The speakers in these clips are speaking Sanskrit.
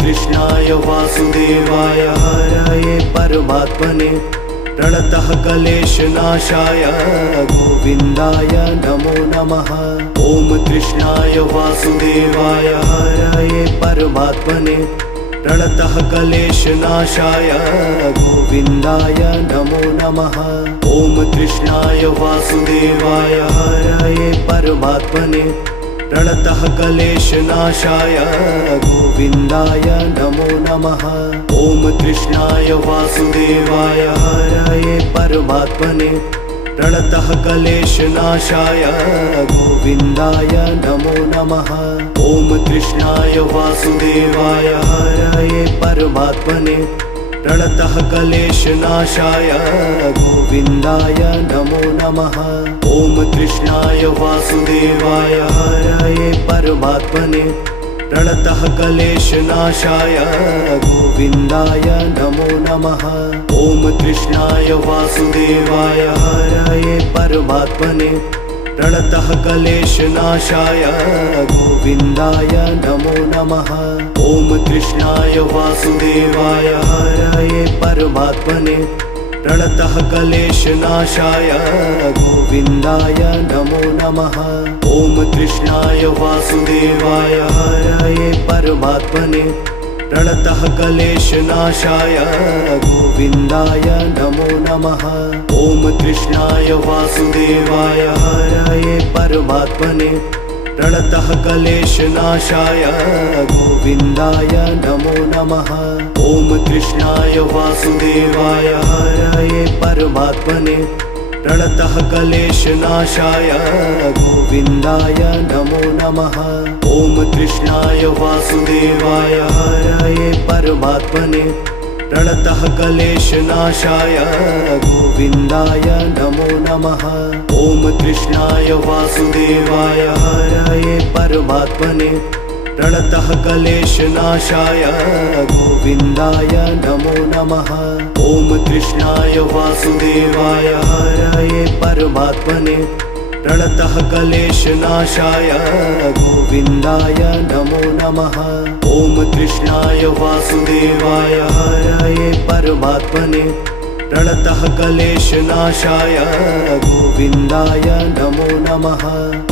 कृष्णाय वासुदेवाय हरये परमात्मने प्रणतः क्लेशनाशाय गोविन्दाय नमो नमः। ॐ कृष्णाय वासुदेवाय हरये परमात्मने प्रणतः क्लेशनाशाय गोविन्दाय नमो नमः। ॐ कृष्णाय वासुदेवाय हरये परमात्मने प्रणतः क्लेशनाशाय गोविन्दाय नमो नमः। ॐ कृष्णाय वासुदेवाय हरये परमात्मने प्रणतः क्लेशनाशाय गोविन्दाय नमो नमः। ॐ कृष्णाय वासुदेवाय हरये परमात्मने प्रणतः क्लेशनाशाय गोविन्दाय नमो नमः। ॐ कृष्णाय वासुदेवाय हरये परमात्मने प्रणतः क्लेशनाशाय गोविन्दाय नमो नमः। ॐ कृष्णाय वासुदेवाय हरये परमात्मने प्रणतः क्लेशनाशाय गोविन्दाय नमो नमः। ॐ कृष्णाय वासुदेवाय हरये परमात्मने प्रणतः क्लेशनाशाय गोविन्दाय नमो नमः। ॐ कृष्णाय वासुदेवाय हरये परमात्मने प्रणतः क्लेशनाशाय गोविन्दाय नमो नमः। ॐ कृष्णाय वासुदेवाय हरये परमात्मने प्रणतः क्लेशनाशाय गोविन्दाय नमो नमः। ॐ कृष्णाय वासुदेवाय हरये परमात्मने प्रणतः क्लेशनाशाय गोविन्दाय नमो नमः। ॐ कृष्णाय वासुदेवाय हरये परमात्मने प्रणतः क्लेशनाशाय गोविन्दाय नमो नमः। ॐ कृष्णाय वासुदेवाय हरये परमात्मने प्रणतः क्लेशनाशाय गोविन्दाय नमो नमः। ॐ कृष्णाय वासुदेवाय हरये परमात्मने प्रणतः क्लेशनाशाय गोविन्दाय नमो नमः। ॐ कृष्णाय वासुदेवाय हरये परमात्मने प्रणतः क्लेशनाशाय गोविन्दाय नमो नमः।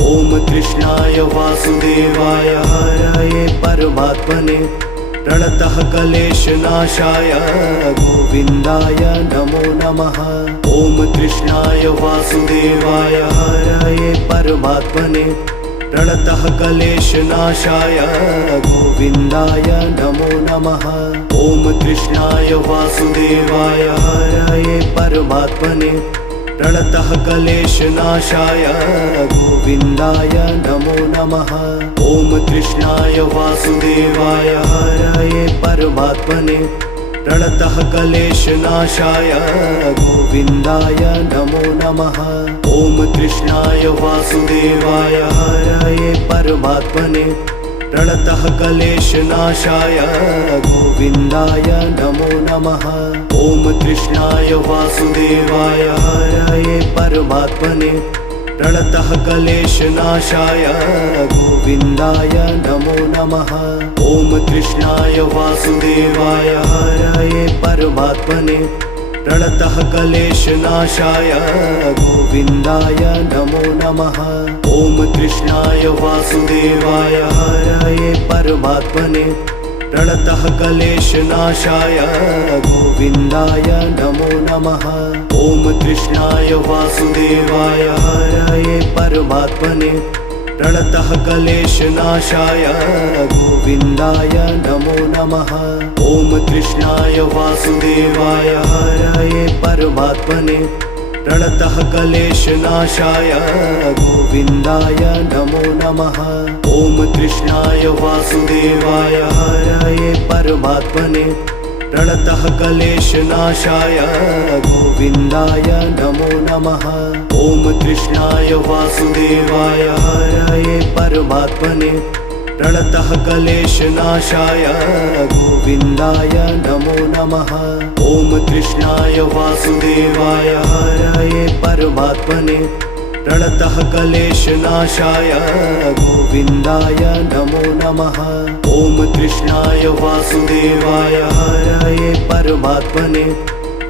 ॐ कृष्णाय वासुदेवाय हरये परमात्मने प्रणतः क्लेशनाशाय गोविन्दाय नमो नमः। ॐ कृष्णाय वासुदेवाय हरये परमात्मने प्रणतः क्लेशनाशाय गोविन्दाय नमो नमः। ॐ कृष्णाय वासुदेवाय हरये परमात्मने प्रणतः क्लेशनाशाय गोविन्दाय नमो नमः। ॐ कृष्णाय वासुदेवाय हरये परमात्मने प्रणतः क्लेशनाशाय गोविन्दाय नमो नमः। ॐ कृष्णाय वासुदेवाय हरये परमात्मने प्रणतः क्लेशनाशाय गोविन्दाय नमो नमः। ॐ कृष्णाय वासुदेवाय हरये परमात्मने प्रणतः क्लेशनाशाय गोविन्दाय नमो नमः। ॐ कृष्णाय वासुदेवाय हरये परमात्मने प्रणतः क्लेशनाशाय गोविन्दाय नमो नमः। ॐ कृष्णाय वासुदेवाय हरये परमात्मने प्रणतः क्लेशनाशाय गोविन्दाय नमो नमः। ॐ कृष्णाय वासुदेवाय हरये परमात्मने प्रणतः क्लेशनाशाय गोविन्दाय नमो नमः। ॐ कृष्णाय वासुदेवाय हरये परमात्मने प्रणतः क्लेशनाशाय गोविन्दाय नमो नमः। ॐ कृष्णाय वासुदेवाय हरये परमात्मने प्रणतः क्लेशनाशाय गोविन्दाय नमो नमः। ॐ कृष्णाय वासुदेवाय हरये परमात्मने प्रणतः क्लेशनाशाय गोविन्दाय नमो नमः। ॐ कृष्णाय वासुदेवाय हरये परमात्मने प्रणतः क्लेशनाशाय गोविन्दाय नमो नमः। ॐ कृष्णाय वासुदेवाय हरये परमात्मने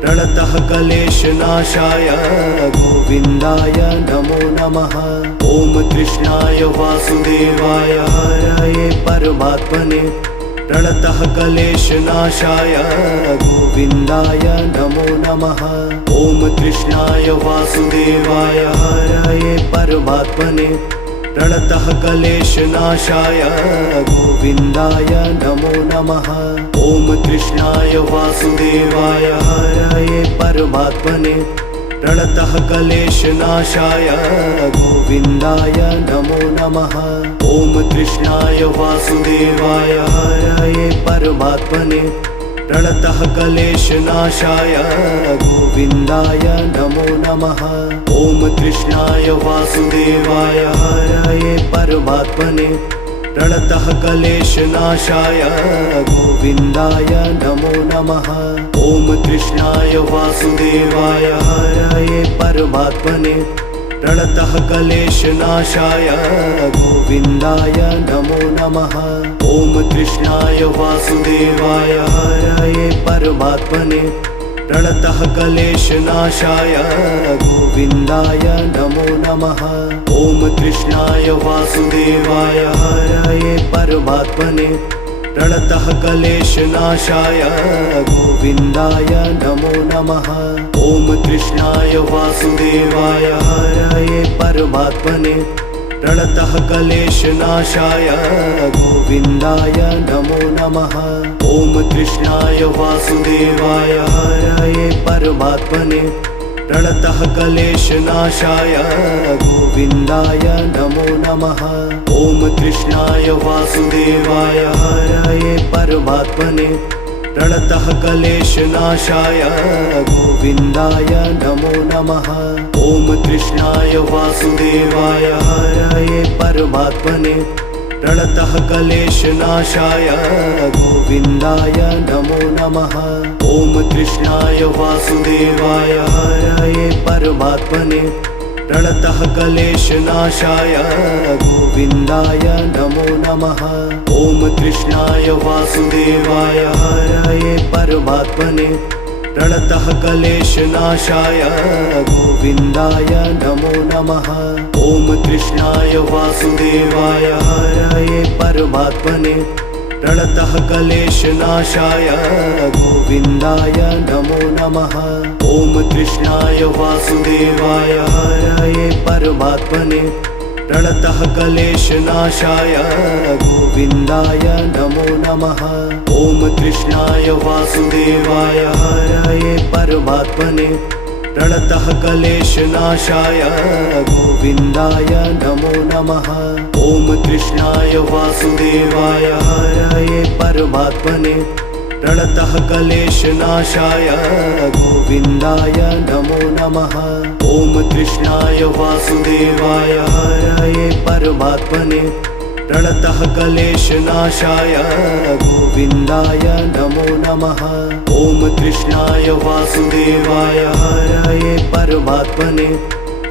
प्रणतः क्लेशनाशाय गोविन्दाय नमो नमः। ॐ कृष्णाय वासुदेवाय हरये परमात्मने प्रणतः क्लेशनाशाय गोविन्दाय नमो नमः। ॐ कृष्णाय वासुदेवाय हरये परमात्मने प्रणतः क्लेशनाशाय गोविन्दाय नमो नमः। ॐ कृष्णाय वासुदेवाय हरये परमात्मने प्रणतः क्लेशनाशाय गोविन्दाय नमो नमः। ॐ कृष्णाय वासुदेवाय हरये परमात्मने प्रणतः क्लेशनाशाय गोविन्दाय नमो नमः। ॐ कृष्णाय वासुदेवाय हरये परमात्मने प्रणतः क्लेशनाशाय गोविन्दाय नमो नमः। ॐ कृष्णाय वासुदेवाय हरये परमात्मने प्रणतः क्लेशनाशाय गोविन्दाय नमो नमः। ॐ कृष्णाय वासुदेवाय हरये परमात्मने प्रणतः क्लेशनाशाय गोविन्दाय नमो नमः। ॐ कृष्णाय वासुदेवाय हरये परमात्मने प्रणतः क्लेशनाशाय गोविन्दाय नमो नमः। ॐ कृष्णाय वासुदेवाय हरये परमात्मने प्रणतः क्लेशनाशाय गोविन्दाय नमो नमः। ॐ कृष्णाय वासुदेवाय हरये परमात्मने प्रणतः क्लेशनाशाय गोविन्दाय नमो नमः। ॐ कृष्णाय वासुदेवाय हरये परमात्मने प्रणतः क्लेशनाशाय गोविन्दाय नमो नमः। ॐ कृष्णाय वासुदेवाय हरये परमात्मने प्रणतः क्लेशनाशाय गोविन्दाय नमो नमः। ॐ कृष्णाय वासुदेवाय हरये परमात्मने प्रणतः क्लेशनाशाय गोविन्दाय नमो नमः। ॐ कृष्णाय वासुदेवाय हरये परमात्मने प्रणतः क्लेशनाशाय गोविन्दाय नमो नमः। ॐ कृष्णाय वासुदेवाय हरये परमात्मने प्रणतः क्लेशनाशाय गोविन्दाय नमो नमः। ॐ कृष्णाय वासुदेवाय हरये परमात्मने प्रणतः क्लेशनाशाय गोविन्दाय नमो नमः। ॐ कृष्णाय वासुदेवाय हरये परमात्मने प्रणतः क्लेशनाशाय गोविन्दाय नमो नमः। ॐ कृष्णाय वासुदेवाय हरये परमात्मने प्रणतः क्लेशनाशाय गोविन्दाय नमो नमः। ॐ कृष्णाय वासुदेवाय हरये परमात्मने प्रणतः क्लेशनाशाय गोविन्दाय नमो नमः। ॐ कृष्णाय वासुदेवाय हरये परमात्मने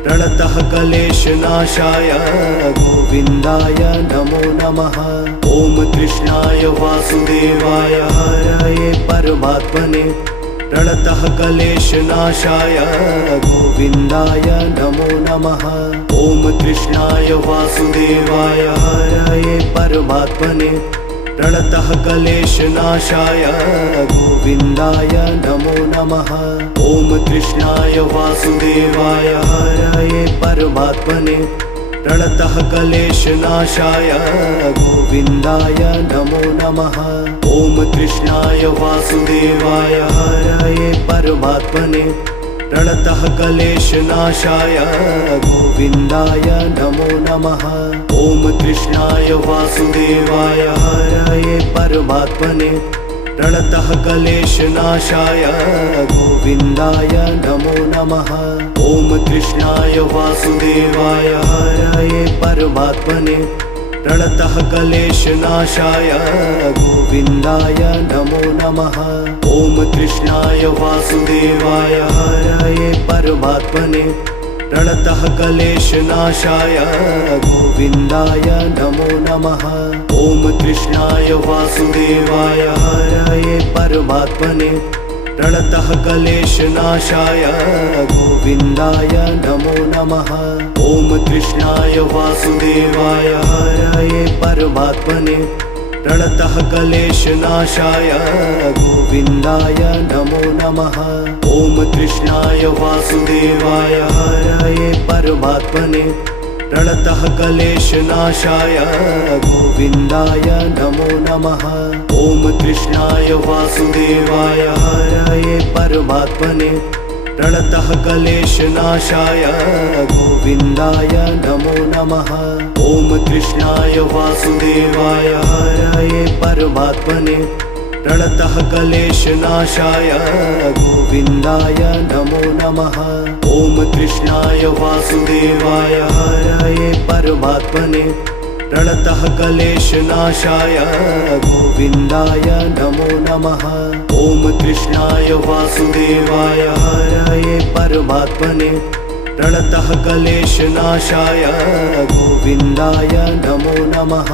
प्रणतः क्लेशनाशाय गोविन्दाय नमो नमः। ॐ कृष्णाय वासुदेवाय हरये परमात्मने प्रणतः क्लेशनाशाय गोविन्दाय नमो नमः। ॐ कृष्णाय वासुदेवाय हरये परमात्मने प्रणतः क्लेशनाशाय गोविन्दाय नमो नमः। ॐ कृष्णाय वासुदेवाय हरये परमात्मने प्रणतः क्लेशनाशाय गोविन्दाय नमो नमः। ॐ कृष्णाय वासुदेवाय हरये परमात्मने प्रणतः क्लेशनाशाय गोविन्दाय नमो नमः। ॐ कृष्णाय वासुदेवाय हरये परमात्मने प्रणतः क्लेशनाशाय गोविन्दाय नमो नमः। ॐ कृष्णाय वासुदेवाय हरये परमात्मने प्रणतः क्लेशनाशाय गोविन्दाय नमो नमः। ॐ कृष्णाय वासुदेवाय हरये परमात्मने प्रणतः क्लेशनाशाय गोविन्दाय नमो नमः। ॐ कृष्णाय वासुदेवाय हरये परमात्मने प्रणतः क्लेशनाशाय गोविन्दाय नमो नमः। ॐ कृष्णाय वासुदेवाय हरये परमात्मने प्रणतः क्लेशनाशाय गोविन्दाय नमो नमः। ॐ कृष्णाय वासुदेवाय हरये परमात्मने प्रणतः क्लेशनाशाय गोविन्दाय नमो नमः। ॐ कृष्णाय वासुदेवाय हरये परमात्मने प्रणतः क्लेशनाशाय गोविन्दाय नमो नमः। ॐ कृष्णाय वासुदेवाय हरये परमात्मने प्रणतः क्लेशनाशाय गोविन्दाय नमो नमः। ॐ कृष्णाय वासुदेवाय हरये परमात्मने प्रणतः क्लेशनाशाय गोविन्दाय नमो नमः। ॐ कृष्णाय वासुदेवाय हरये परमात्मने प्रणतः क्लेशनाशाय गोविन्दाय नमो नमः।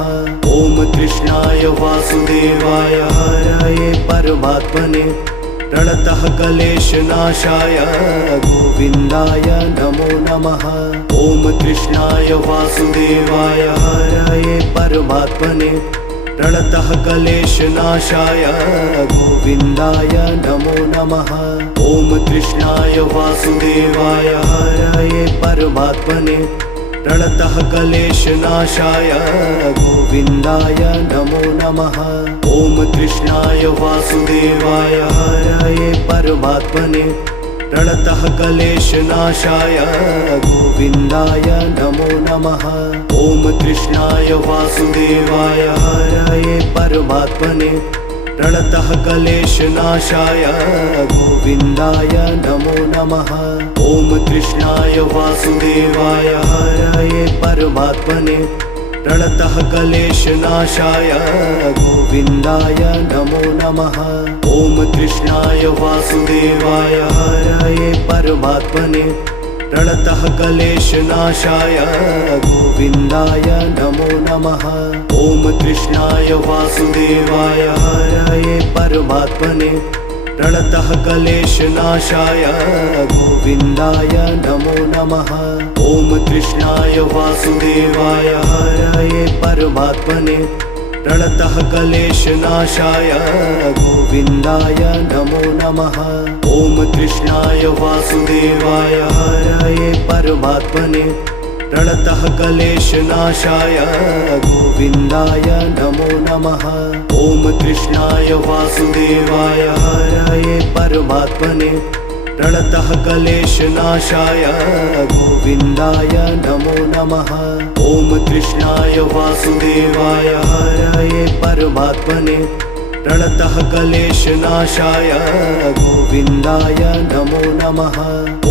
ॐ कृष्णाय वासुदेवाय हरये परमात्मने प्रणतः क्लेशनाशाय गोविन्दाय नमो नमः। ॐ कृष्णाय वासुदेवाय हरये परमात्मने प्रणतः क्लेशनाशाय गोविन्दाय नमो नमः। ॐ कृष्णाय वासुदेवाय हरये परमात्मने प्रणतः क्लेशनाशाय गोविन्दाय नमो नमः। ॐ कृष्णाय वासुदेवाय हरये परमात्मने प्रणतः क्लेशनाशाय गोविन्दाय नमो नमः। ॐ कृष्णाय वासुदेवाय हरये परमात्मने प्रणतः क्लेशनाशाय गोविन्दाय नमो नमः। ॐ कृष्णाय वासुदेवाय हरये परमात्मने प्रणतः क्लेशनाशाय गोविन्दाय नमो नमः। ॐ कृष्णाय वासुदेवाय हरये परमात्मने प्रणतः क्लेशनाशाय गोविन्दाय नमो नमः। ॐ कृष्णाय वासुदेवाय हरये परमात्मने प्रणतः क्लेशनाशाय गोविन्दाय नमो नमः। ॐ कृष्णाय वासुदेवाय हरये परमात्मने प्रणतः क्लेशनाशाय गोविन्दाय नमो नमः। ॐ कृष्णाय वासुदेवाय हरये परमात्मने प्रणतः क्लेशनाशाय गोविन्दाय नमो नमः। ॐ कृष्णाय वासुदेवाय हरये परमात्मने प्रणतः क्लेशनाशाय गोविन्दाय नमो नमः। ॐ कृष्णाय वासुदेवाय हरये परमात्मने प्रणतः क्लेशनाशाय गोविन्दाय नमो नमः।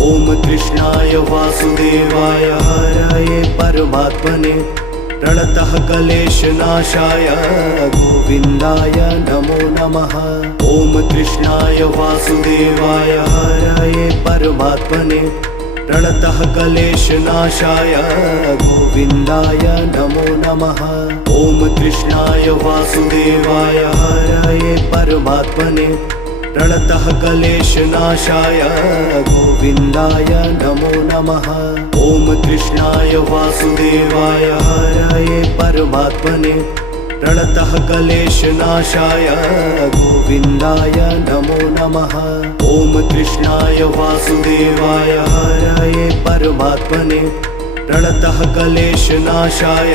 ॐ कृष्णाय वासुदेवाय हरये परमात्मने प्रणतः क्लेशनाशाय गोविन्दाय नमो नमः। ॐ कृष्णाय वासुदेवाय हरये परमात्मने प्रणतः क्लेशनाशाय गोविन्दाय नमो नमः। ॐ कृष्णाय वासुदेवाय हरये परमात्मने प्रणतः क्लेशनाशाय गोविन्दाय नमो नमः। ॐ कृष्णाय वासुदेवाय हरये परमात्मने प्रणतः क्लेशनाशाय गोविन्दाय नमो नमः। ॐ कृष्णाय वासुदेवाय हरये परमात्मने प्रणतः क्लेशनाशाय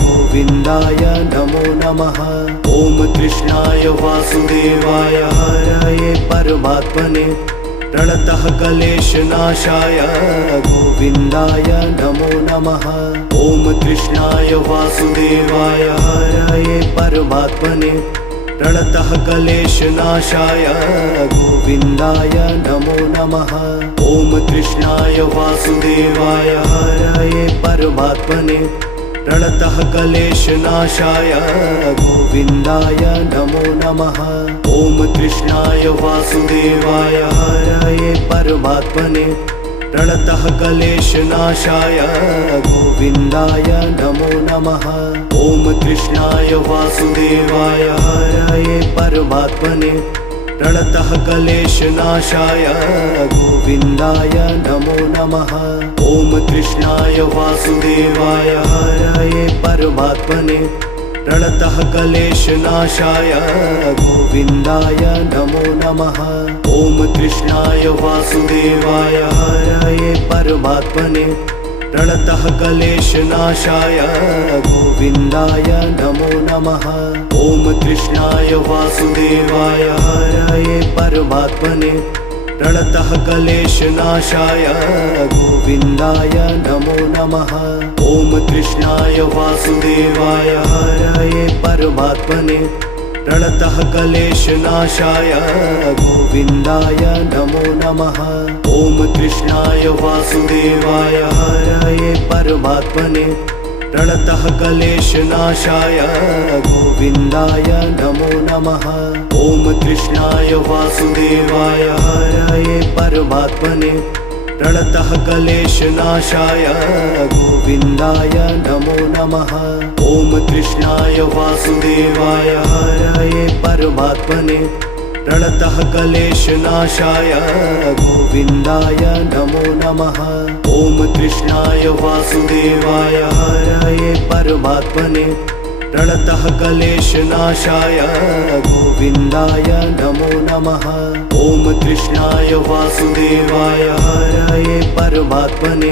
गोविन्दाय नमो नमः। ॐ कृष्णाय वासुदेवाय हरये परमात्मने प्रणतः क्लेशनाशाय गोविन्दाय नमो नमः। ॐ कृष्णाय वासुदेवाय हरये परमात्मने प्रणतः क्लेशनाशाय गोविन्दाय नमो नमः। ॐ कृष्णाय वासुदेवाय हरये परमात्मने प्रणतः क्लेशनाशाय गोविन्दाय नमो नमः। ॐ कृष्णाय वासुदेवाय हरये परमात्मने प्रणतः क्लेशनाशाय गोविन्दाय नमो नमः। ॐ कृष्णाय वासुदेवाय हरये परमात्मने प्रणतः क्लेशनाशाय गोविन्दाय नमो नमः। ॐ कृष्णाय वासुदेवाय हरये परमात्मने प्रणतः क्लेशनाशाय गोविन्दाय नमो नमः। ॐ कृष्णाय वासुदेवाय हरये परमात्मने प्रणतः क्लेशनाशाय गोविन्दाय नमो नमः। ॐ कृष्णाय वासुदेवाय हरये परमात्मने प्रणतः क्लेशनाशाय गोविन्दाय नमो नमः। ॐ कृष्णाय वासुदेवाय हरये परमात्मने प्रणतः क्लेशनाशाय गोविन्दाय नमो नमः। ॐ कृष्णाय वासुदेवाय हरये परमात्मने प्रणतः क्लेशनाशाय गोविन्दाय नमो नमः। ॐ कृष्णाय वासुदेवाय हरये परमात्मने प्रणतः क्लेशनाशाय गोविन्दाय नमो नमः। ॐ कृष्णाय वासुदेवाय हरये परमात्मने प्रणतः क्लेशनाशाय गोविन्दाय नमो नमः। ॐ कृष्णाय वासुदेवाय हरये परमात्मने प्रणतः क्लेशनाशाय गोविन्दाय नमो नमः। ॐ कृष्णाय वासुदेवाय हरये परमात्मने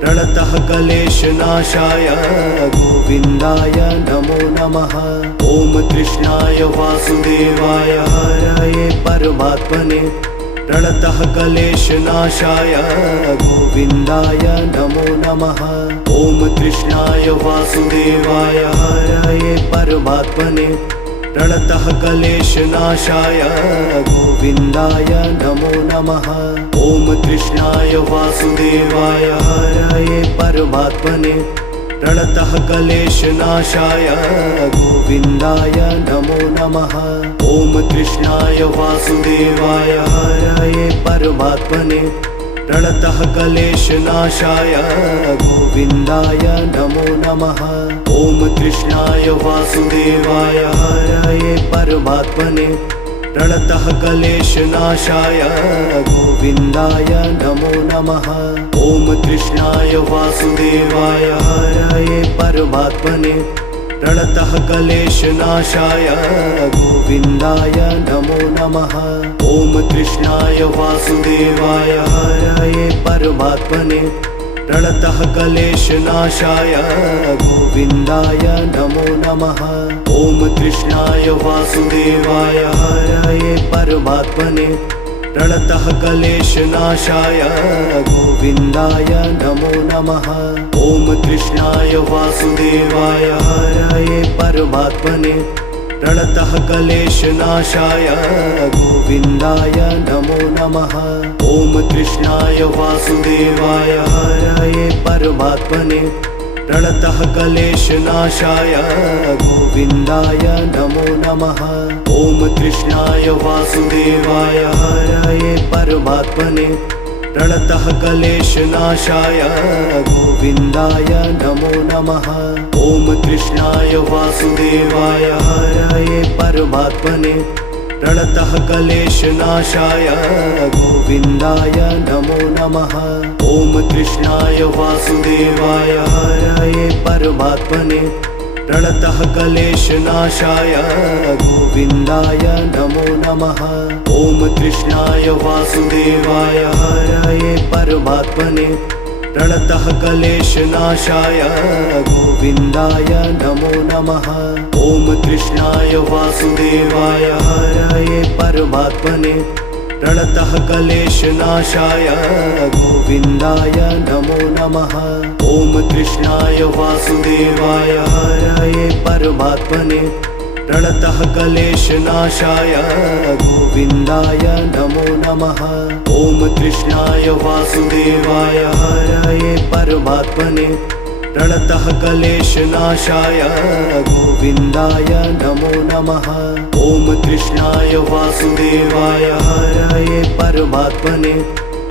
प्रणतः क्लेशनाशाय गोविन्दाय नमो नमः। ॐ कृष्णाय वासुदेवाय हरये परमात्मने प्रणतः क्लेशनाशाय गोविन्दाय नमो नमः। ॐ कृष्णाय वासुदेवाय हरये परमात्मने प्रणतः क्लेशनाशाय गोविन्दाय नमो नमः। ॐ कृष्णाय वासुदेवाय हरये परमात्मने प्रणतः क्लेशनाशाय गोविन्दाय नमो नमः। ॐ कृष्णाय वासुदेवाय हरये परमात्मने प्रणतः क्लेशनाशाय गोविन्दाय नमो नमः। ॐ कृष्णाय वासुदेवाय हरये परमात्मने प्रणतः क्लेशनाशाय गोविन्दाय नमो नमः। ॐ कृष्णाय वासुदेवाय हरये परमात्मने प्रणतः क्लेशनाशाय गोविन्दाय नमो नमः। ॐ कृष्णाय वासुदेवाय हरये परमात्मने प्रणतः क्लेशनाशाय गोविन्दाय नमो नमः। ॐ कृष्णाय वासुदेवाय हरये परमात्मने प्रणतः क्लेशनाशाय गोविन्दाय नमो नमः। ॐ कृष्णाय वासुदेवाय हरये परमात्मने प्रणतः क्लेशनाशाय गोविन्दाय नमो नमः। ॐ कृष्णाय वासुदेवाय हरये परमात्मने प्रणतः क्लेशनाशाय गोविन्दाय नमो नमः। ॐ कृष्णाय वासुदेवाय हरये परमात्मने प्रणतः क्लेशनाशाय गोविन्दाय नमो नमः। ॐ कृष्णाय वासुदेवाय हरये परमात्मने प्रणतः क्लेशनाशाय गोविन्दाय नमो नमः। ॐ कृष्णाय वासुदेवाय हरये परमात्मने प्रणतः क्लेशनाशाय गोविन्दाय नमो नमः। ॐ कृष्णाय वासुदेवाय हरये परमात्मने प्रणतः क्लेशनाशाय गोविन्दाय नमो नमः। ॐ कृष्णाय वासुदेवाय हरये परमात्मने प्रणतः क्लेशनाशाय गोविन्दाय नमो नमः। ॐ कृष्णाय वासुदेवाय हरये परमात्मने प्रणतः क्लेशनाशाय गोविन्दाय नमो नमः। ॐ कृष्णाय वासुदेवाय हरये परमात्मने प्रणतः क्लेशनाशाय गोविन्दाय नमो नमः। ॐ कृष्णाय वासुदेवाय हरये परमात्मने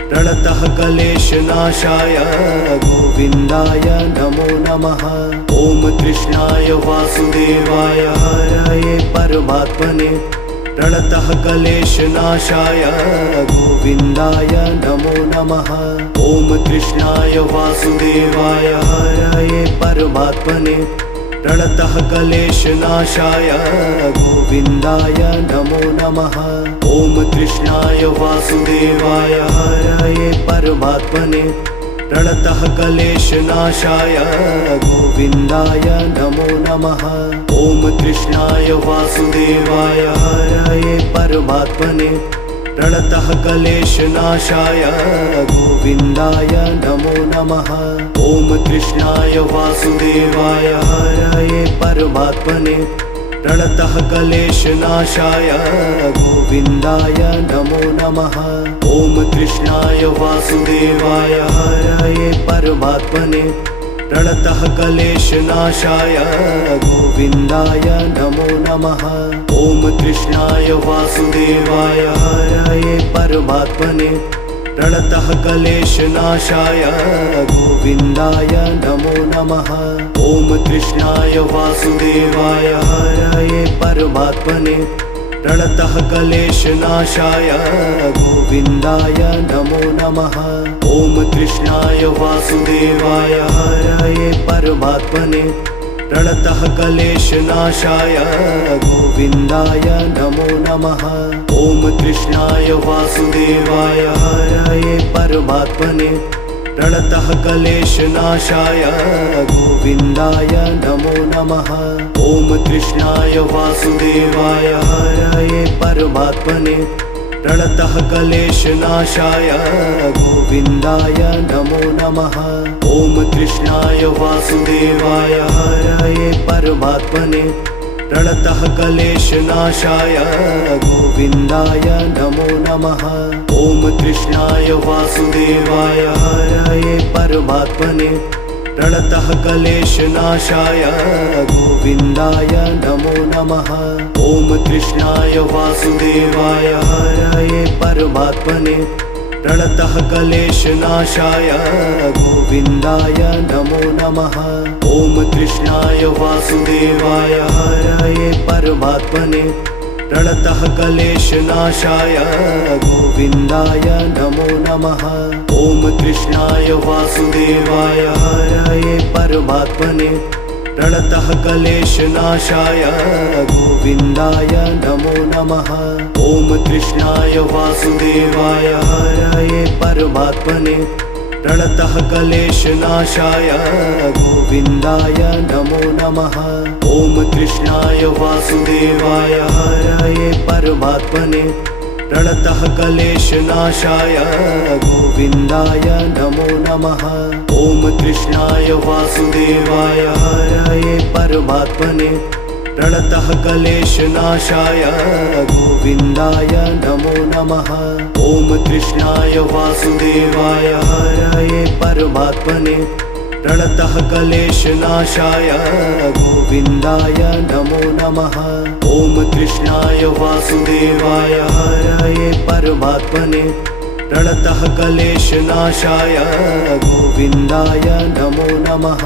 प्रणतः क्लेशनाशाय गोविन्दाय नमो नमः। ॐ कृष्णाय वासुदेवाय हरये परमात्मने प्रणतः क्लेशनाशाय गोविन्दाय नमो नमः। ॐ कृष्णाय वासुदेवाय हरये परमात्मने प्रणतः क्लेशनाशाय गोविन्दाय नमो नमः। ॐ कृष्णाय वासुदेवाय हरये परमात्मने प्रणतः क्लेशनाशाय गोविन्दाय नमो नमः। ॐ कृष्णाय वासुदेवाय हरये परमात्मने प्रणतः क्लेशनाशाय गोविन्दाय नमो नमः। ॐ कृष्णाय वासुदेवाय हरये परमात्मने प्रणतः क्लेशनाशाय गोविन्दाय नमो नमः। ॐ कृष्णाय वासुदेवाय हरये परमात्मने प्रणतः क्लेशनाशाय गोविन्दाय नमो नमः। ॐ कृष्णाय वासुदेवाय हरये परमात्मने प्रणतः क्लेशनाशाय गोविन्दाय नमो नमः। ॐ कृष्णाय वासुदेवाय हरये परमात्मने प्रणतः क्लेशनाशाय गोविन्दाय नमो नमः। ॐ कृष्णाय वासुदेवाय हरये परमात्मने प्रणतः क्लेशनाशाय गोविन्दाय नमो नमः। ॐ कृष्णाय वासुदेवाय हरये परमात्मने प्रणतः क्लेशनाशाय गोविन्दाय नमो नमः। ॐ कृष्णाय वासुदेवाय हरये परमात्मने प्रणतः क्लेशनाशाय गोविन्दाय नमो नमः। ॐ कृष्णाय वासुदेवाय हरये परमात्मने प्रणतः क्लेशनाशाय गोविन्दाय नमो नमः। ॐ कृष्णाय वासुदेवाय हरये परमात्मने प्रणतः क्लेशनाशाय गोविन्दाय नमो नमः। ॐ कृष्णाय वासुदेवाय हरये परमात्मने प्रणतः क्लेशनाशाय गोविन्दाय नमो नमः। ॐ कृष्णाय वासुदेवाय हरये परमात्मने प्रणतः क्लेशनाशाय गोविन्दाय नमो नमः। ॐ कृष्णाय वासुदेवाय हरये परमात्मने प्रणतः क्लेशनाशाय गोविन्दाय नमो नमः। ॐ कृष्णाय वासुदेवाय हरये परमात्मने प्रणतः क्लेशनाशाय गोविन्दाय नमो नमः। ॐ कृष्णाय वासुदेवाय हरये परमात्मने प्रणतः क्लेशनाशाय गोविन्दाय नमो नमः। ॐ कृष्णाय वासुदेवाय हरये परमात्मने प्रणतः क्लेशनाशाय गोविन्दाय नमो नमः। ॐ कृष्णाय वासुदेवाय हरये परमात्मने प्रणतः क्लेशनाशाय गोविन्दाय नमो नमः। ॐ कृष्णाय वासुदेवाय हरये परमात्मने प्रणतः क्लेशनाशाय गोविन्दाय नमो नमः।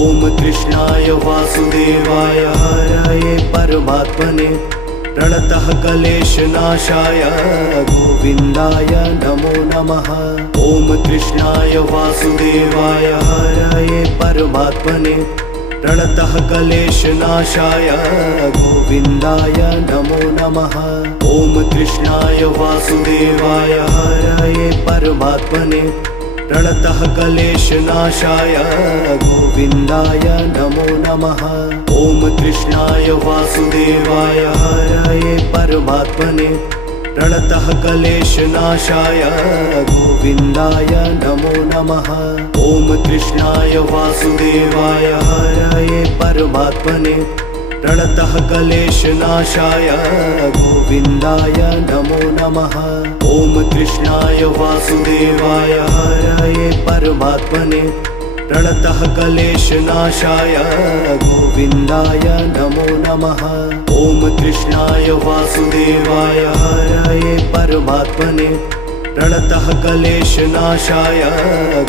ॐ कृष्णाय वासुदेवाय हरये परमात्मने प्रणतः क्लेशनाशाय गोविन्दाय नमो नमः। ॐ कृष्णाय वासुदेवाय हरये परमात्मने प्रणतः क्लेशनाशाय गोविन्दाय नमो नमः। ॐ कृष्णाय वासुदेवाय हरये परमात्मने प्रणतः क्लेशनाशाय गोविन्दाय नमो नमः। ॐ कृष्णाय वासुदेवाय हरये परमात्मने प्रणतः क्लेशनाशाय गोविन्दाय नमो नमः। ॐ कृष्णाय वासुदेवाय हरये परमात्मने प्रणतः क्लेशनाशाय गोविन्दाय नमो नमः। ॐ कृष्णाय वासुदेवाय हरये परमात्मने प्रणतः क्लेशनाशाय गोविन्दाय नमो नमः। ॐ कृष्णाय वासुदेवाय हरये परमात्मने प्रणतः क्लेशनाशाय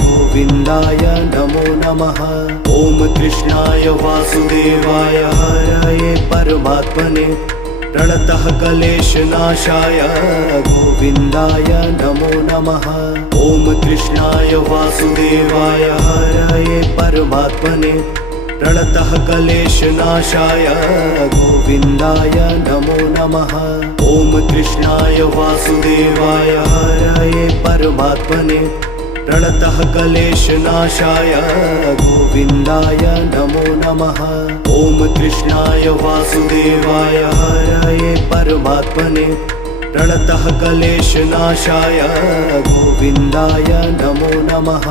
गोविन्दाय नमो नमः। ॐ कृष्णाय वासुदेवाय हरये परमात्मने प्रणतः क्लेशनाशाय गोविन्दाय नमो नमः। ॐ कृष्णाय वासुदेवाय हरये परमात्मने प्रणतः क्लेशनाशाय गोविन्दाय नमो नमः। ॐ कृष्णाय वासुदेवाय हरये परमात्मने प्रणतः क्लेशनाशाय गोविन्दाय नमो नमः। ॐ कृष्णाय वासुदेवाय हरये परमात्मने प्रणतः क्लेशनाशाय गोविन्दाय नमो नमः।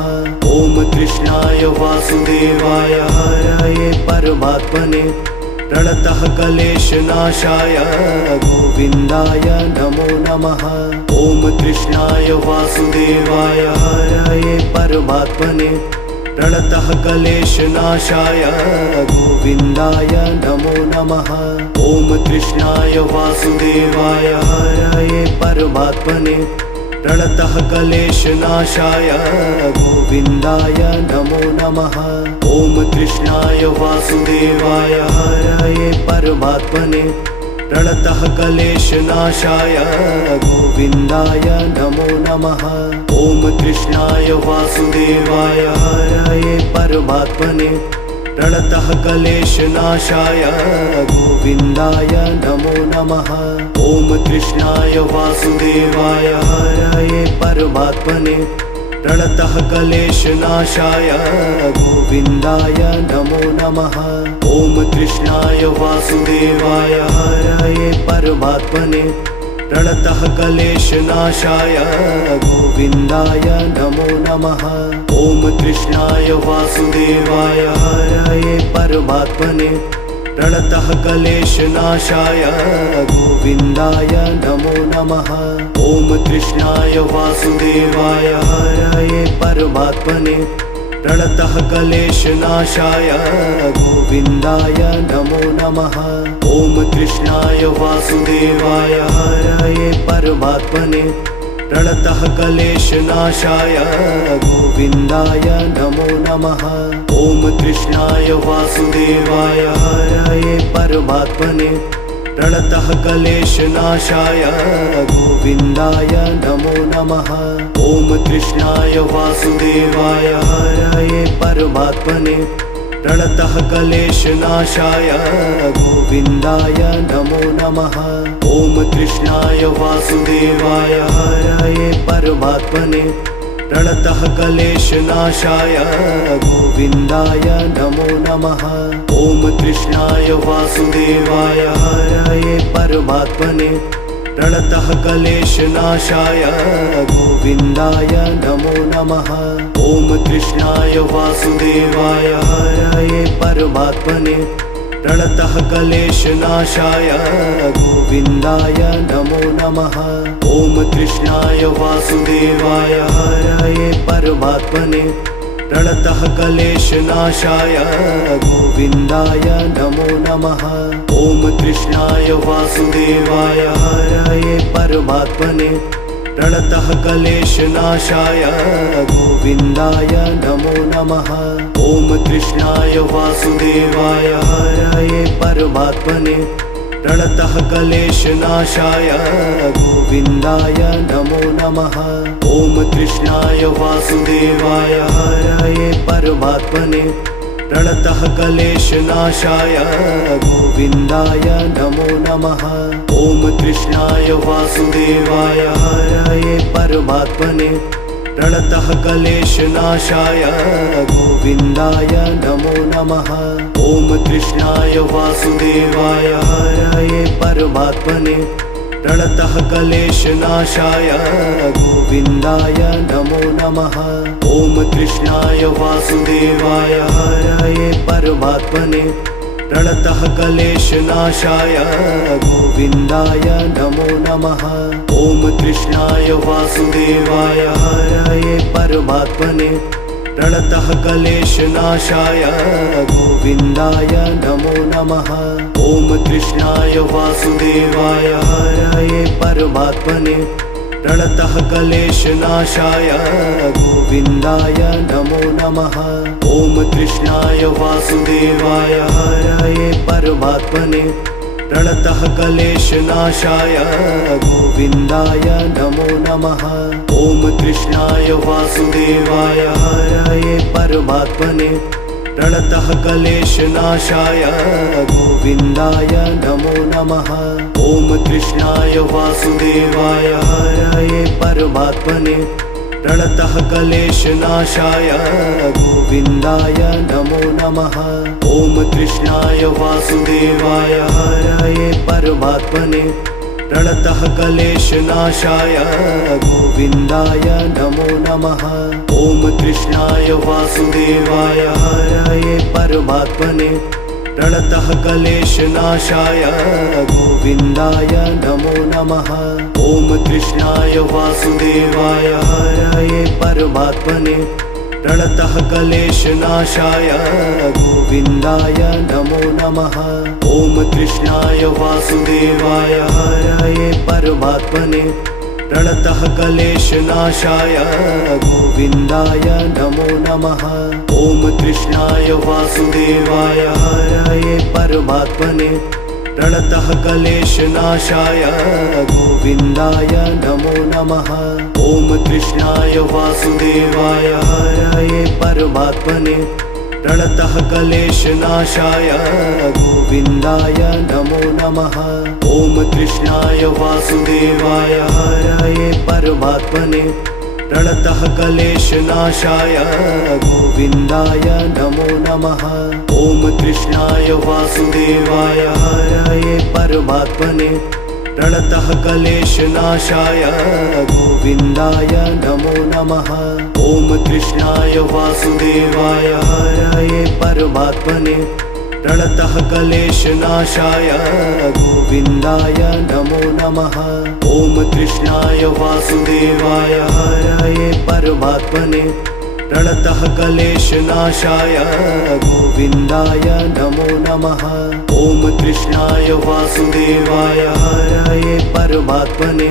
ॐ कृष्णाय वासुदेवाय हरये परमात्मने प्रणतः क्लेशनाशाय गोविन्दाय नमो नमः। ॐ कृष्णाय वासुदेवाय हरये परमात्मने प्रणतः क्लेशनाशाय गोविन्दाय नमो नमः। ॐ कृष्णाय वासुदेवाय हरये परमात्मने प्रणतः क्लेशनाशाय गोविन्दाय नमो नमः। ॐ कृष्णाय वासुदेवाय हरये परमात्मने प्रणतः क्लेशनाशाय गोविन्दाय नमो नमः। ॐ कृष्णाय वासुदेवाय हरये परमात्मने प्रणतः क्लेशनाशाय गोविन्दाय नमो नमः। ॐ कृष्णाय वासुदेवाय हरये परमात्मने प्रणतः क्लेशनाशाय गोविन्दाय नमो नमः। ॐ कृष्णाय वासुदेवाय हरये परमात्मने प्रणतः क्लेशनाशाय गोविन्दाय नमो नमः। ॐ कृष्णाय वासुदेवाय हरये परमात्मने प्रणतः क्लेशनाशाय गोविन्दाय नमो नमः। ॐ कृष्णाय वासुदेवाय हरये परमात्मने प्रणतः क्लेशनाशाय गोविन्दाय नमो नमः। ॐ कृष्णाय वासुदेवाय हरये परमात्मने प्रणतः क्लेशनाशाय गोविन्दाय नमो नमः। ॐ कृष्णाय वासुदेवाय हरये परमात्मने प्रणतः क्लेशनाशाय गोविन्दाय नमो नमः। ॐ कृष्णाय वासुदेवाय हरये परमात्मने प्रणतः क्लेशनाशाय गोविन्दाय नमो नमः। ॐ कृष्णाय वासुदेवाय हरये परमात्मने प्रणतः क्लेशनाशाय गोविन्दाय नमो नमः। ॐ कृष्णाय वासुदेवाय हरये परमात्मने प्रणतः क्लेशनाशाय गोविन्दाय नमो नमः। ॐ कृष्णाय वासुदेवाय हरये परमात्मने प्रणतः क्लेशनाशाय गोविन्दाय नमो नमः। ॐ कृष्णाय वासुदेवाय हरये परमात्मने प्रणतः क्लेशनाशाय गोविन्दाय नमो नमः। ॐ कृष्णाय वासुदेवाय हरये परमात्मने प्रणतः क्लेशनाशाय गोविन्दाय नमो नमः। ॐ कृष्णाय वासुदेवाय हरये परमात्मने प्रणतः क्लेशनाशाय गोविन्दाय नमो नमः। ॐ कृष्णाय वासुदेवाय हरये परमात्मने प्रणतः क्लेशनाशाय गोविन्दाय नमो नमः। ॐ कृष्णाय वासुदेवाय हरये परमात्मने प्रणतः क्लेशनाशाय गोविन्दाय नमो नमः। ॐ कृष्णाय वासुदेवाय हरये परमात्मने प्रणतः क्लेशनाशाय गोविन्दाय नमो नमः। ॐ कृष्णाय वासुदेवाय हरये परमात्मने प्रणतः क्लेशनाशाय गोविन्दाय नमो नमः। ॐ कृष्णाय वासुदेवाय हरये परमात्मने प्रणतः क्लेशनाशाय गोविन्दाय नमो नमः। ॐ कृष्णाय वासुदेवाय हरये परमात्मने प्रणतः क्लेशनाशाय गोविन्दाय नमो नमः। ॐ कृष्णाय वासुदेवाय हरये परमात्मने प्रणतः क्लेशनाशाय गोविन्दाय नमो नमः। ॐ कृष्णाय वासुदेवाय हरये परमात्मने प्रणतः क्लेशनाशाय गोविन्दाय नमो नमः। ॐ कृष्णाय वासुदेवाय हरये परमात्मने प्रणतः क्लेशनाशाय गोविन्दाय नमो नमः। ॐ कृष्णाय वासुदेवाय हरये परमात्मने प्रणतः क्लेशनाशाय गोविन्दाय नमो नमः। ॐ कृष्णाय वासुदेवाय हरये परमात्मने प्रणतः क्लेशनाशाय गोविन्दाय नमो नमः। ॐ कृष्णाय वासुदेवाय हरये परमात्मने प्रणतः क्लेशनाशाय गोविन्दाय नमो नमः। ॐ कृष्णाय वासुदेवाय हरये परमात्मने प्रणतः क्लेशनाशाय गोविन्दाय नमो नमः। ॐ कृष्णाय वासुदेवाय हरये परमात्मने प्रणतः क्लेशनाशाय गोविन्दाय नमो नमः। ॐ कृष्णाय वासुदेवाय हरये परमात्मने प्रणतः क्लेशनाशाय गोविन्दाय नमो नमः। ॐ कृष्णाय वासुदेवाय हरये परमात्मने प्रणतः क्लेशनाशाय गोविन्दाय नमो नमः। ॐ कृष्णाय वासुदेवाय हरये परमात्मने प्रणतः क्लेशनाशाय गोविन्दाय नमो नमः। ॐ कृष्णाय वासुदेवाय हरये परमात्मने प्रणतः क्लेशनाशाय गोविन्दाय नमो नमः। ॐ कृष्णाय वासुदेवाय हरये परमात्मने प्रणतः क्लेशनाशाय गोविन्दाय नमो नमः। ॐ कृष्णाय वासुदेवाय हरये परमात्मने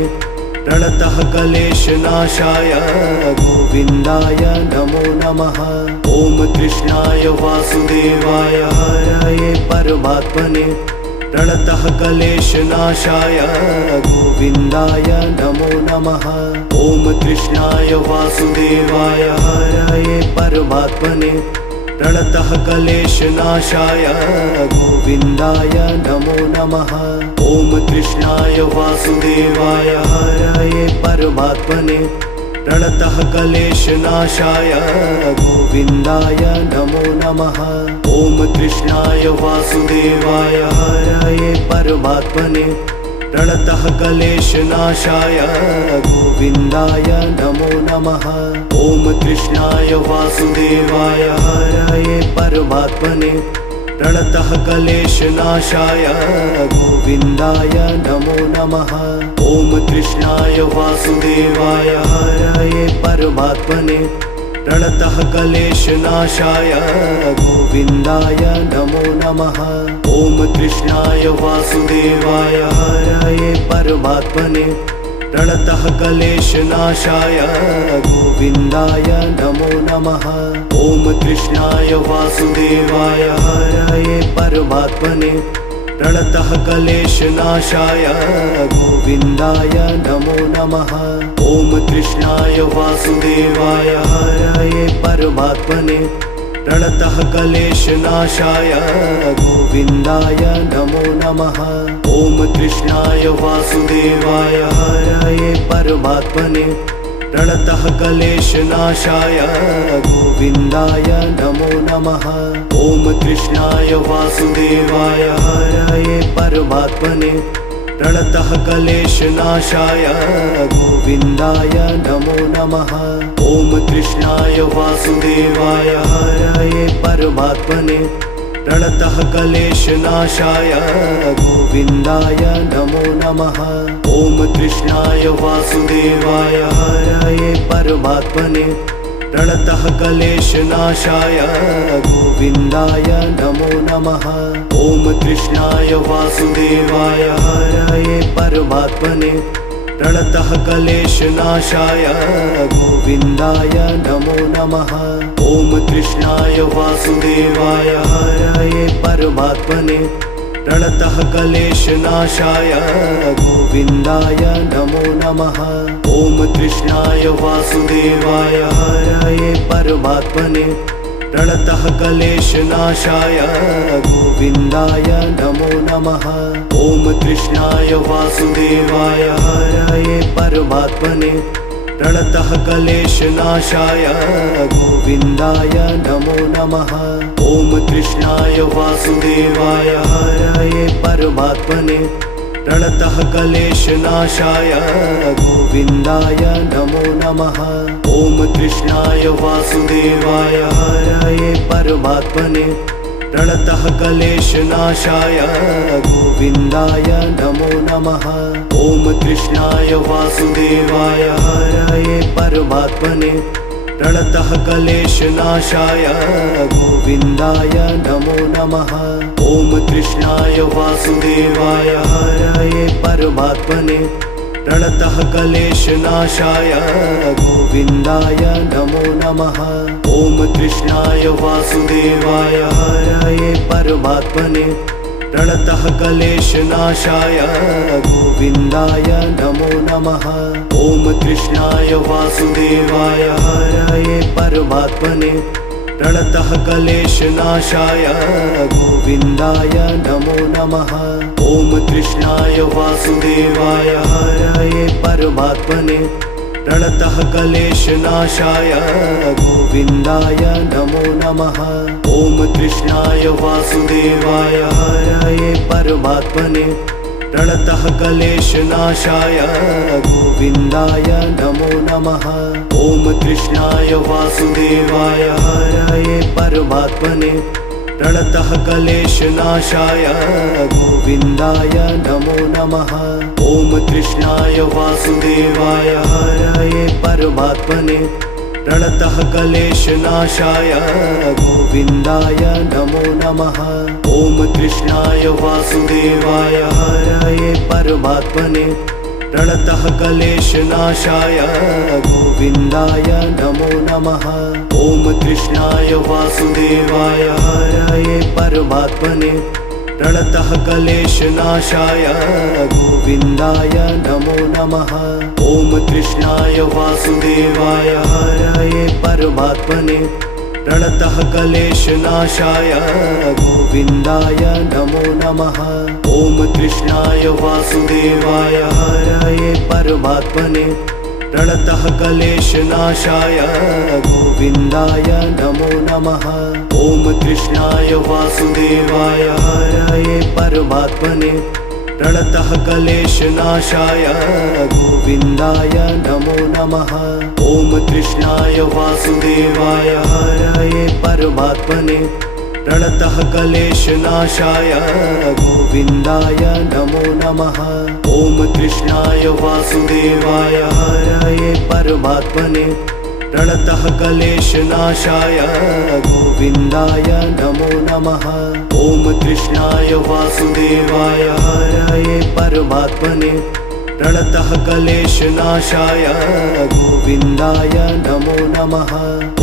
प्रणतः क्लेशनाशाय गोविन्दाय नमो नमः। ॐ कृष्णाय वासुदेवाय हरये परमात्मने प्रणतः क्लेशनाशाय गोविन्दाय नमो नमः। ॐ कृष्णाय वासुदेवाय हरये परमात्मने प्रणतः क्लेशनाशाय गोविन्दाय नमो नमः। ॐ कृष्णाय वासुदेवाय हरये परमात्मने प्रणतः क्लेशनाशाय गोविन्दाय नमो नमः। ॐ कृष्णाय वासुदेवाय हरये परमात्मने प्रणतः क्लेशनाशाय गोविन्दाय नमो नमः। ॐ कृष्णाय वासुदेवाय हरये परमात्मने प्रणतः क्लेशनाशाय गोविन्दाय नमो नमः। ॐ कृष्णाय वासुदेवाय हरये परमात्मने प्रणतः क्लेशनाशाय गोविन्दाय नमो नमः। ॐ कृष्णाय वासुदेवाय हरये परमात्मने प्रणतः क्लेशनाशाय गोविन्दाय नमो नमः। ॐ कृष्णाय वासुदेवाय हरये परमात्मने प्रणतः क्लेशनाशाय गोविन्दाय नमो नमः। ॐ कृष्णाय वासुदेवाय हरये परमात्मने प्रणतः क्लेशनाशाय गोविन्दाय नमो नमः। ॐ कृष्णाय वासुदेवाय हरये परमात्मने प्रणतः क्लेशनाशाय गोविन्दाय नमो नमः। ॐ कृष्णाय वासुदेवाय हरये परमात्मने प्रणतः क्लेशनाशाय गोविन्दाय नमो नमः। ॐ कृष्णाय वासुदेवाय हरये परमात्मने प्रणतः क्लेशनाशाय गोविन्दाय नमो नमः। ॐ कृष्णाय वासुदेवाय हरये परमात्मने प्रणतः क्लेशनाशाय गोविन्दाय नमो नमः। ॐ कृष्णाय वासुदेवाय हरये परमात्मने प्रणतः क्लेशनाशाय गोविन्दाय नमो नमः। ॐ कृष्णाय वासुदेवाय हरये परमात्मने प्रणतः क्लेशनाशाय गोविन्दाय नमो नमः। ॐ कृष्णाय वासुदेवाय हरये परमात्मने प्रणतः क्लेशनाशाय गोविन्दाय नमो नमः। ॐ कृष्णाय वासुदेवाय हरये परमात्मने प्रणतः क्लेशनाशाय गोविन्दाय नमो नमः। ॐ कृष्णाय वासुदेवाय हरये परमात्मने प्रणतः क्लेशनाशाय गोविन्दाय नमो नमः। ॐ कृष्णाय वासुदेवाय हरये परमात्मने प्रणतः क्लेशनाशाय गोविन्दाय नमो नमः। ॐ कृष्णाय वासुदेवाय हरये परमात्मने प्रणतः क्लेशनाशाय गोविन्दाय नमो नमः। ॐ कृष्णाय वासुदेवाय हरये परमात्मने प्रणतः क्लेशनाशाय गोविन्दाय नमो नमः। ॐ कृष्णाय वासुदेवाय हरये परमात्मने प्रणतः क्लेशनाशाय गोविन्दाय नमो नमः। ॐ कृष्णाय वासुदेवाय हरये परमात्मने प्रणतः क्लेशनाशाय गोविन्दाय नमो नमः। ॐ कृष्णाय वासुदेवाय हरये परमात्मने प्रणतः क्लेशनाशाय गोविन्दाय नमो नमः। ॐ कृष्णाय वासुदेवाय हरये परमात्मने प्रणतः क्लेशनाशाय गोविन्दाय नमो नमः। ॐ कृष्णाय वासुदेवाय हरये परमात्मने प्रणतः क्लेशनाशाय गोविन्दाय नमो नमः। ॐ कृष्णाय वासुदेवाय हरये परमात्मने प्रणतः क्लेशनाशाय गोविन्दाय नमो नमः। ॐ कृष्णाय वासुदेवाय हरये परमात्मने प्रणतः क्लेशनाशाय गोविन्दाय नमो नमः। ॐ कृष्णाय वासुदेवाय हरये परमात्मने प्रणतः क्लेशनाशाय गोविन्दाय नमो नमः। ॐ कृष्णाय वासुदेवाय हरये परमात्मने प्रणतः क्लेशनाशाय गोविन्दाय नमो नमः। ॐ कृष्णाय वासुदेवाय हरये परमात्मने प्रणतः क्लेशनाशाय गोविन्दाय नमो नमः। ॐ कृष्णाय वासुदेवाय हरये परमात्मने प्रणतः क्लेशनाशाय गोविन्दाय नमो नमः। ॐ कृष्णाय वासुदेवाय हरये परमात्मने प्रणतः क्लेशनाशाय गोविन्दाय नमो नमः। ॐ कृष्णाय वासुदेवाय हरये परमात्मने प्रणतः क्लेशनाशाय गोविन्दाय नमो नमः। ॐ कृष्णाय वासुदेवाय हरये परमात्मने प्रणतः क्लेशनाशाय गोविन्दाय नमो नमः।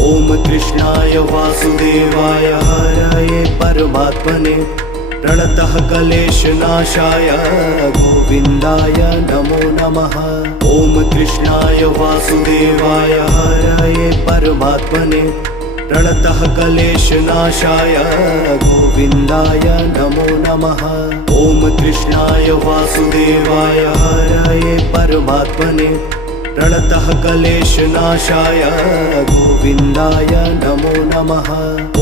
ॐ कृष्णाय वासुदेवाय हरये परमात्मने प्रणतः क्लेशनाशाय गोविन्दाय नमो नमः। ॐ कृष्णाय वासुदेवाय हरये परमात्मने प्रणतः क्लेशनाशाय गोविन्दाय नमो नमः। ॐ कृष्णाय वासुदेवाय हरये परमात्मने प्रणतः क्लेशनाशाय गोविन्दाय नमो नमः।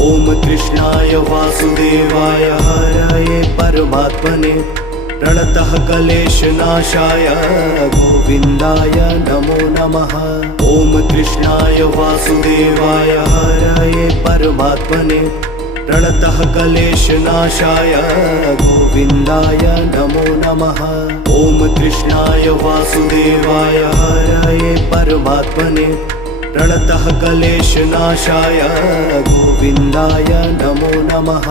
ॐ कृष्णाय वासुदेवाय हरये परमात्मने प्रणतः क्लेशनाशाय गोविन्दाय नमो नमः। ॐ कृष्णाय वासुदेवाय हरये परमात्मने प्रणतः क्लेशनाशाय गोविन्दाय नमो नमः। ॐ कृष्णाय वासुदेवाय हरये परमात्मने प्रणतः क्लेशनाशाय गोविन्दाय नमो नमः।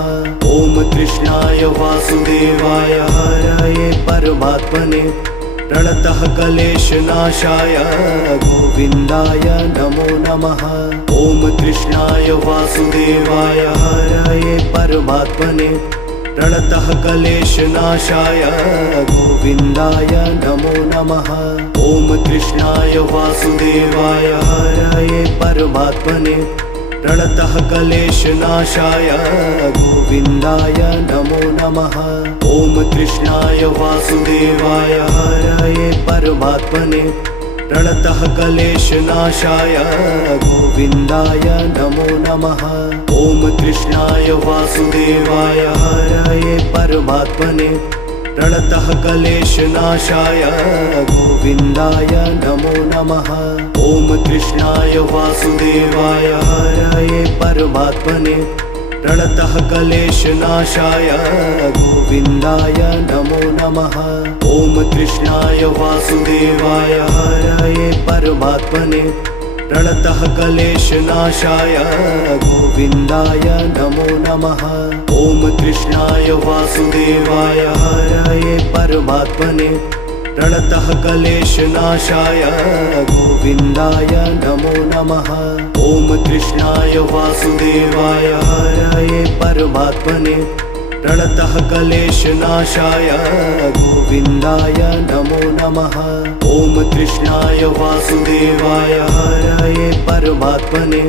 ॐ कृष्णाय वासुदेवाय हरये परमात्मने प्रणतः क्लेशनाशाय गोविन्दाय नमो नमः। ॐ कृष्णाय वासुदेवाय हरये परमात्मने प्रणतः क्लेशनाशाय गोविन्दाय नमो नमः। ॐ कृष्णाय वासुदेवाय हरये परमात्मने प्रणतः क्लेशनाशाय गोविन्दाय नमो नमः। ॐ कृष्णाय वासुदेवाय हरये परमात्मने प्रणतः क्लेशनाशाय गोविन्दाय नमो नमः। ॐ कृष्णाय वासुदेवाय हरये परमात्मने प्रणतः क्लेशनाशाय गोविन्दाय नमो नमः। ॐ कृष्णाय वासुदेवाय हरये परमात्मने प्रणतः क्लेशनाशाय गोविन्दाय नमो नमः। ॐ कृष्णाय वासुदेवाय हरये परमात्मने प्रणतः क्लेशनाशाय गोविन्दाय नमो नमः। ॐ कृष्णाय वासुदेवाय हरये परमात्मने प्रणतः क्लेशनाशाय गोविन्दाय नमो नमः। ॐ कृष्णाय वासुदेवाय हरये परमात्मने प्रणतः क्लेशनाशाय गोविन्दाय नमो नमः। ॐ कृष्णाय वासुदेवाय हरये परमात्मने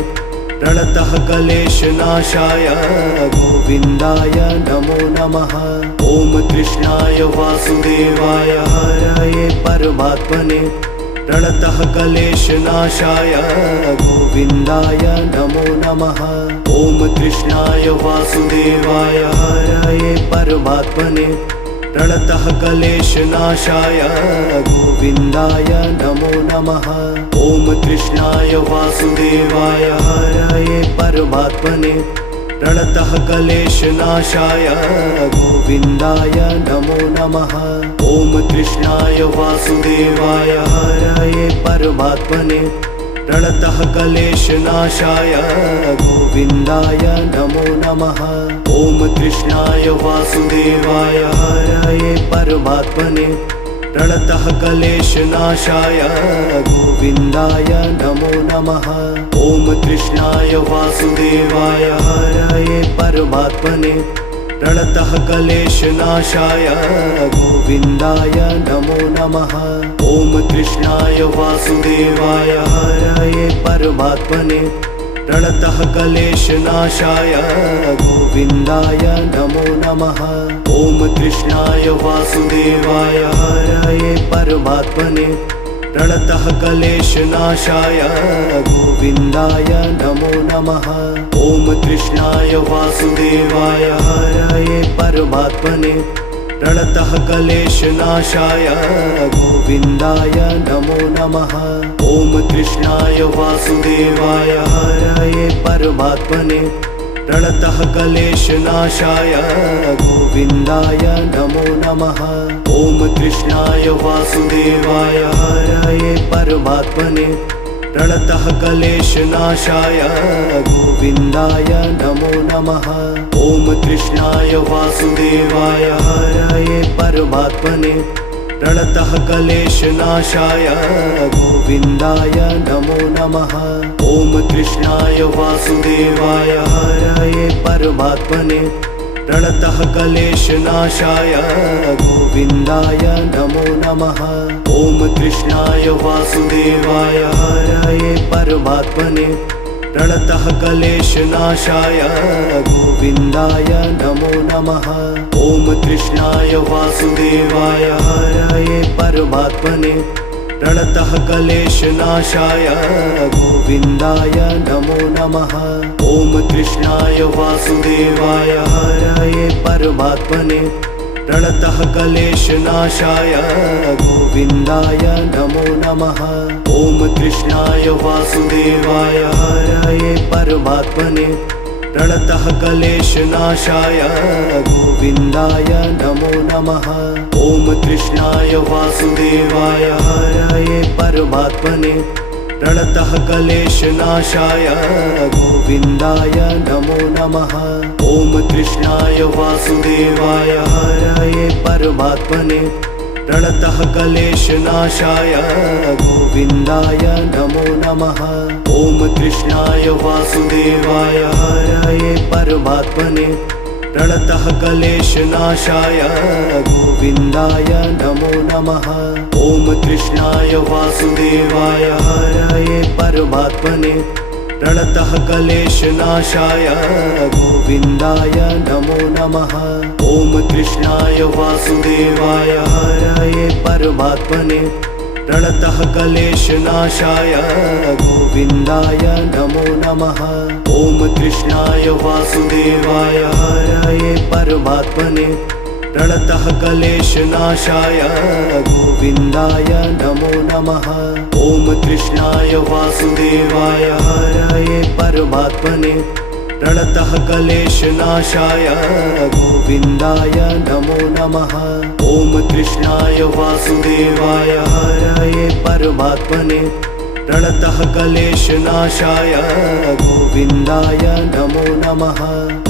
प्रणतः क्लेशनाशाय गोविन्दाय नमो नमः। ॐ कृष्णाय वासुदेवाय हरये परमात्मने प्रणतः क्लेशनाशाय गोविन्दाय नमो नमः। ॐ कृष्णाय वासुदेवाय हरये परमात्मने प्रणतः क्लेशनाशाय गोविन्दाय नमो नमः। ॐ कृष्णाय वासुदेवाय हरये परमात्मने प्रणतः क्लेशनाशाय गोविन्दाय नमो नमः। ॐ कृष्णाय वासुदेवाय हरये परमात्मने प्रणतः क्लेशनाशाय गोविन्दाय नमो नमः। ॐ कृष्णाय वासुदेवाय हरये परमात्मने प्रणतः क्लेशनाशाय गोविन्दाय नमो नमः। ॐ कृष्णाय वासुदेवाय हरये परमात्मने प्रणतः क्लेशनाशाय गोविन्दाय नमो नमः। ॐ कृष्णाय वासुदेवाय हरये परमात्मने प्रणतः क्लेशनाशाय गोविन्दाय नमो नमः। ॐ कृष्णाय वासुदेवाय हरये परमात्मने प्रणतः क्लेशनाशाय गोविन्दाय नमो नमः। ॐ कृष्णाय वासुदेवाय हरये परमात्मने प्रणतः क्लेशनाशाय गोविन्दाय नमो नमः। ॐ कृष्णाय वासुदेवाय हरये परमात्मने प्रणतः क्लेशनाशाय गोविन्दाय नमो नमः। ॐ कृष्णाय वासुदेवाय हरये परमात्मने प्रणतः क्लेशनाशाय गोविन्दाय नमो नमः। ॐ कृष्णाय वासुदेवाय हरये परमात्मने प्रणतः क्लेशनाशाय गोविन्दाय नमो नमः। ॐ कृष्णाय वासुदेवाय हरये परमात्मने प्रणतः क्लेशनाशाय गोविन्दाय नमो नमः। ॐ कृष्णाय वासुदेवाय हरये परमात्मने प्रणतः क्लेशनाशाय गोविन्दाय नमो नमः। ॐ कृष्णाय वासुदेवाय हरये परमात्मने प्रणतः क्लेशनाशाय गोविन्दाय नमो नमः। ॐ कृष्णाय वासुदेवाय हरये परमात्मने प्रणतः क्लेशनाशाय गोविन्दाय नमो नमः। ॐ कृष्णाय वासुदेवाय हरये परमात्मने प्रणतः क्लेशनाशाय गोविन्दाय नमो नमः। ॐ कृष्णाय वासुदेवाय हरये परमात्मने प्रणतः क्लेशनाशाय गोविन्दाय नमो नमः। ॐ कृष्णाय वासुदेवाय हरये परमात्मने प्रणतः क्लेशनाशाय गोविन्दाय नमो नमः। ॐ कृष्णाय वासुदेवाय हरये परमात्मने प्रणतः क्लेशनाशाय गोविन्दाय नमो नमः। ॐ कृष्णाय वासुदेवाय हरये परमात्मने प्रणतः क्लेशनाशाय गोविन्दाय नमो नमः। ॐ कृष्णाय वासुदेवाय हरये परमात्मने प्रणतः क्लेशनाशाय गोविन्दाय नमो नमः। ॐ कृष्णाय वासुदेवाय हरये परमात्मने प्रणतः क्लेशनाशाय गोविन्दाय नमो नमः। ॐ कृष्णाय वासुदेवाय हरये परमात्मने प्रणतः क्लेशनाशाय गोविन्दाय नमो नमः। ॐ कृष्णाय वासुदेवाय हरये परमात्मने प्रणतः क्लेशनाशाय गोविन्दाय नमो नमः।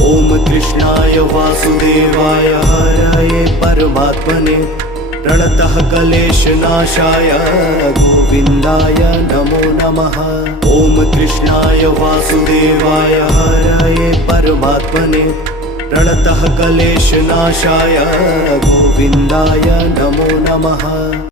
ॐ कृष्णाय वासुदेवाय हरये परमात्मने प्रणतः क्लेशनाशाय गोविन्दाय नमो नमः। ॐ कृष्णाय वासुदेवाय हरये परमात्मने प्रणतः क्लेशनाशाय गोविन्दाय नमो नमः।